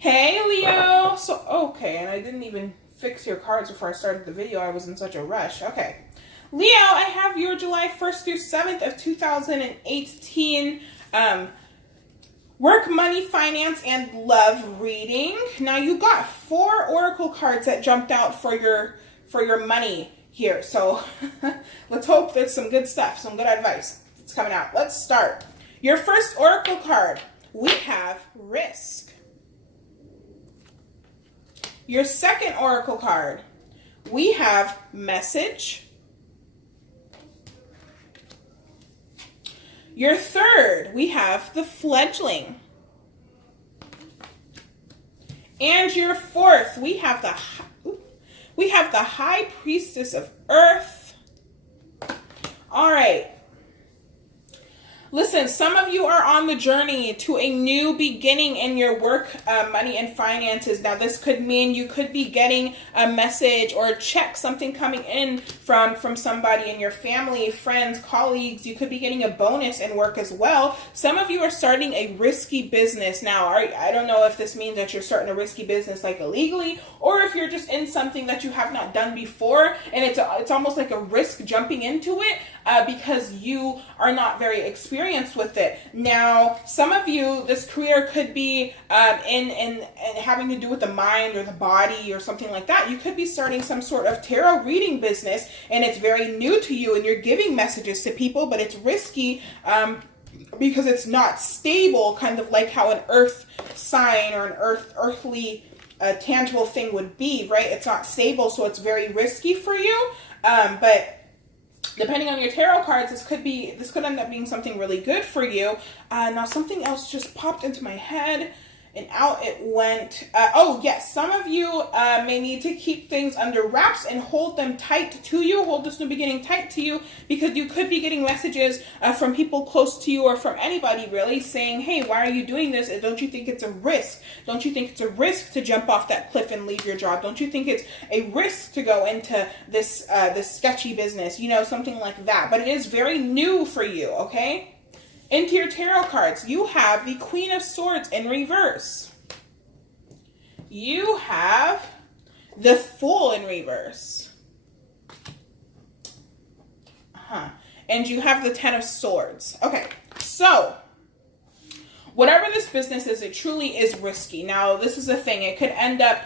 Hey Leo! So, okay, and I didn't even fix your cards before I started the video. I was in such a rush. Okay. Leo, I have your July 1st through 7th of 2018 work, money, finance, and love reading. Now you got 4 oracle cards that jumped out for your money here. So, let's hope there's some good stuff, some good advice that's coming out. Let's start. Your first oracle card, we have risk. Your second oracle card, we have message. Your third, we have the fledgling. And your fourth, we have the high priestess of earth. All right. Listen, some of you are on the journey to a new beginning in your work, money, and finances. Now, this could mean you could be getting a message or a check, something coming in from somebody in your family, friends, colleagues. You could be getting a bonus in work as well. Some of you are starting a risky business. Now, I don't know if this means that you're starting a risky business like illegally, or if you're just in something that you have not done before, and it's almost like a risk jumping into it because you are not very experienced with it. Now, some of you, this career could be in having to do with the mind or the body or something like that. You could be starting some sort of tarot reading business, and it's very new to you, and you're giving messages to people, but it's risky because it's not stable, kind of like how an earth sign or an earthly tangible thing would be, right? It's not stable, so it's very risky for you. But depending on your tarot cards, this could end up being something really good for you. Now, something else just popped into my head, and out it went. Oh, yes, some of you may need to keep things under wraps and hold them tight to you. Hold this new beginning tight to you, because you could be getting messages from people close to you or from anybody really saying, hey, why are you doing this? Don't you think it's a risk? Don't you think it's a risk to jump off that cliff and leave your job? Don't you think it's a risk to go into this sketchy business? You know, something like that. But it is very new for you, okay? Into your tarot cards, you have the Queen of Swords in reverse. You have the Fool in reverse. And you have the Ten of Swords. Okay, so whatever this business is, it truly is risky. Now, this is the thing. It could end up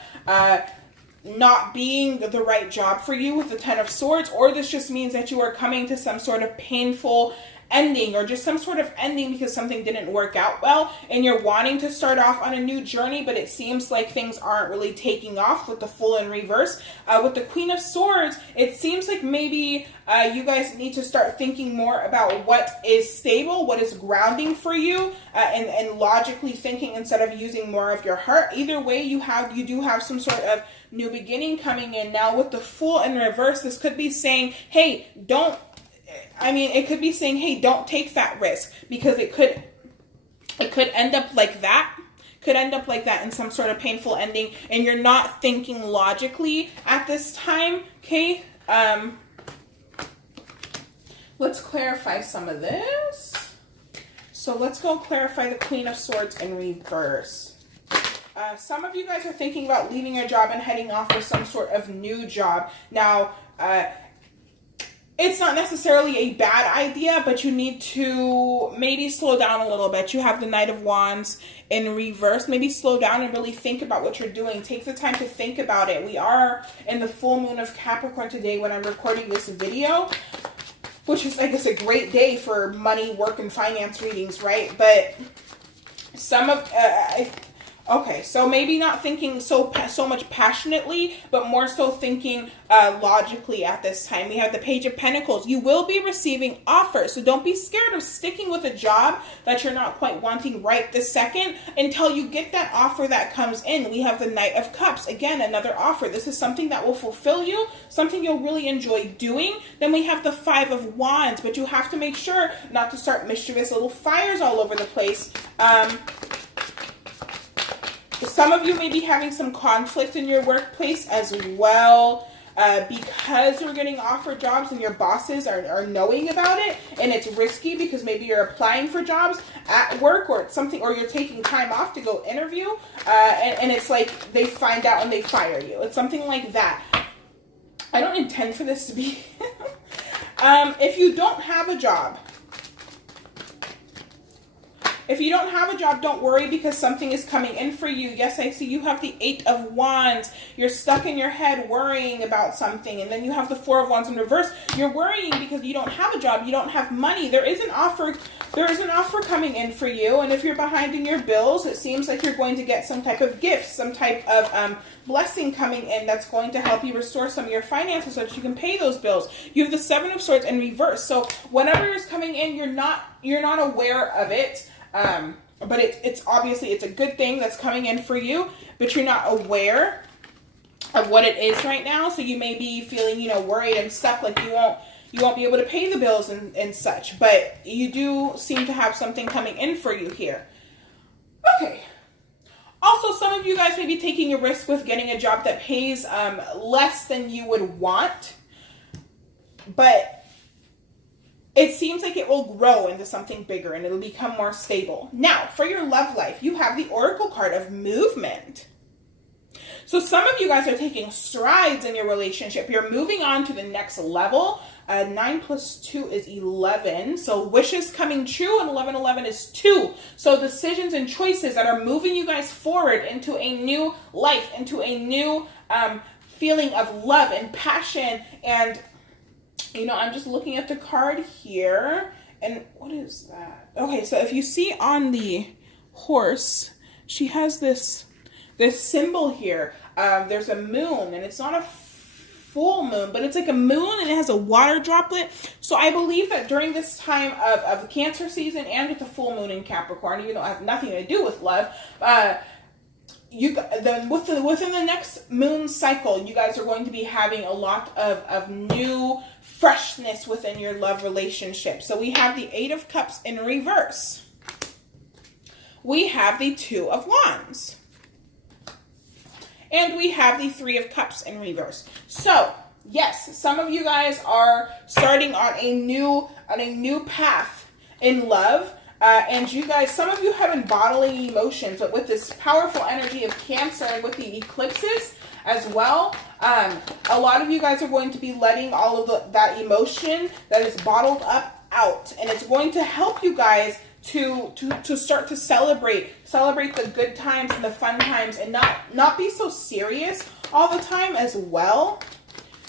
not being the right job for you with the Ten of Swords, or this just means that you are coming to some sort of painful ending, or just some sort of ending because something didn't work out well, and you're wanting to start off on a new journey, but it seems like things aren't really taking off with the Fool in reverse. With the Queen of Swords, it seems like maybe you guys need to start thinking more about what is stable, what is grounding for you, and logically thinking instead of using more of your heart. Either way, you do have some sort of new beginning coming in. Now, with the Fool in reverse, this could be saying, hey, it could be saying, hey, don't take that risk, because it could end up like that. Could end up like that in some sort of painful ending, and you're not thinking logically at this time, okay? Let's clarify some of this. So let's go clarify the Queen of Swords in reverse. Some of you guys are thinking about leaving your job and heading off for some sort of new job. Now, it's not necessarily a bad idea, but you need to maybe slow down a little bit. You have the Knight of Wands in reverse. Maybe slow down and really think about what you're doing. Take the time to think about it. We are in the full moon of Capricorn today when I'm recording this video, which is, I guess, a great day for money, work, and finance readings, right? But some of... okay, so maybe not thinking so much passionately, but more so thinking logically at this time. We have the Page of Pentacles. You will be receiving offers, so don't be scared of sticking with a job that you're not quite wanting right this second until you get that offer that comes in. We have the Knight of Cups. Again, another offer. This is something that will fulfill you, something you'll really enjoy doing. Then we have the Five of Wands, but you have to make sure not to start mischievous little fires all over the place. Some of you may be having some conflict in your workplace as well. because you're getting offered jobs and your bosses are knowing about it, and it's risky because maybe you're applying for jobs at work or it's something, or you're taking time off to go interview, and it's like they find out and they fire you. It's something like that. I don't intend for this to be. If you don't have a job, don't worry, because something is coming in for you. Yes, I see you have the 8 of Wands. You're stuck in your head worrying about something. And then you have the 4 of Wands in reverse. You're worrying because you don't have a job. You don't have money. There is an offer coming in for you. And if you're behind in your bills, it seems like you're going to get some type of gift, some type of blessing coming in that's going to help you restore some of your finances so that you can pay those bills. You have the 7 of Swords in reverse. So whatever is coming in, you're not aware of it. But it's obviously, it's a good thing that's coming in for you, but you're not aware of what it is right now. So you may be feeling, worried and stuck, like you won't be able to pay the bills and such, but you do seem to have something coming in for you here. Okay. Also, some of you guys may be taking a risk with getting a job that pays less than you would want, but it seems like it will grow into something bigger and it'll become more stable. Now, for your love life, you have the Oracle card of movement. So some of you guys are taking strides in your relationship. You're moving on to the next level. 9 plus 2 is 11. So wishes coming true, and 11 is 2. So decisions and choices that are moving you guys forward into a new life, into a new feeling of love and passion. And I'm just looking at the card here, and what is that? Okay, so if you see on the horse, she has this symbol here. There's a moon, and it's not a full moon, but it's like a moon, and it has a water droplet. So I believe that during this time of the Cancer season, and with the full moon in Capricorn, even though it has nothing to do with love, within the next moon cycle, you guys are going to be having a lot of new freshness within your love relationship. So we have the 8 of Cups in reverse. We have the 2 of Wands. And we have the 3 of Cups in reverse. So, yes, some of you guys are starting on a new path in love. And you guys, some of you have been bottling emotions, but with this powerful energy of Cancer and with the eclipses as well, a lot of you guys are going to be letting all of that emotion that is bottled up out. And it's going to help you guys to start to celebrate the good times and the fun times, and not be so serious all the time as well.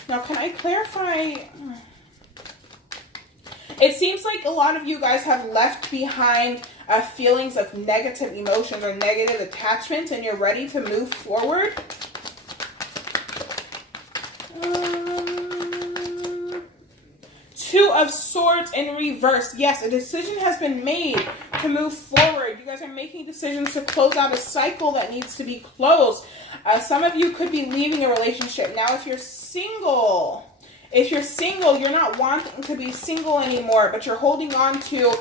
Now, can I clarify? It seems like a lot of you guys have left behind feelings of negative emotions or negative attachments, and you're ready to move forward. 2 of Swords in reverse. Yes, a decision has been made to move forward. You guys are making decisions to close out a cycle that needs to be closed. Some of you could be leaving a relationship. Now, if you're single, you're not wanting to be single anymore, but you're holding on to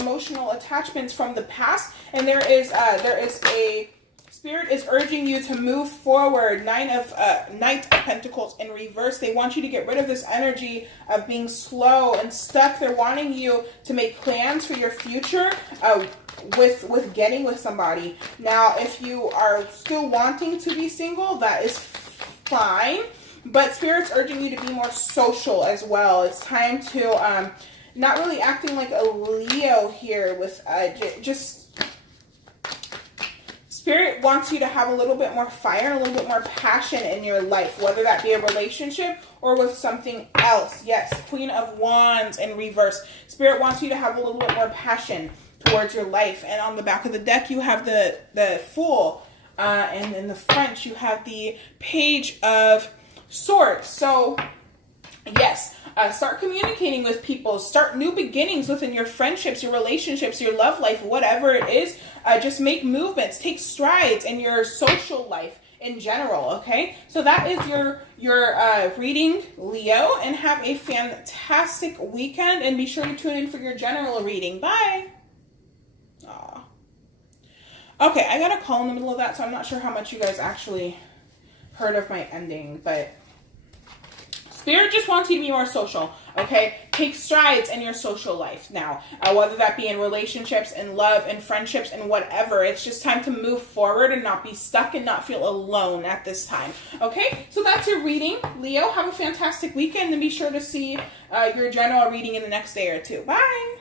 emotional attachments from the past, and there is a Spirit is urging you to move forward. Knight of Pentacles in reverse. They want you to get rid of this energy of being slow and stuck. They're wanting you to make plans for your future with getting with somebody. Now, if you are still wanting to be single, that is fine. But Spirit's urging you to be more social as well. It's time to not really acting like a Leo here with just... Spirit wants you to have a little bit more fire, a little bit more passion in your life, whether that be a relationship or with something else. Yes, Queen of Wands in reverse. Spirit wants you to have a little bit more passion towards your life. And on the back of the deck, you have the Fool. And in the front, you have the Page of Swords. So, yes, start communicating with people. Start new beginnings within your friendships, your relationships, your love life, whatever it is. Just make movements. Take strides in your social life in general, okay? So that is your reading, Leo, and have a fantastic weekend. And be sure to tune in for your general reading. Bye! Aww. Okay, I got a call in the middle of that, so I'm not sure how much you guys actually heard of my ending, but Spirit just wants you to be more social, okay? Take strides in your social life now, whether that be in relationships, in love, in friendships, and whatever. It's just time to move forward and not be stuck and not feel alone at this time, okay? So that's your reading, Leo. Have a fantastic weekend, and be sure to see your general reading in the next day or two. Bye!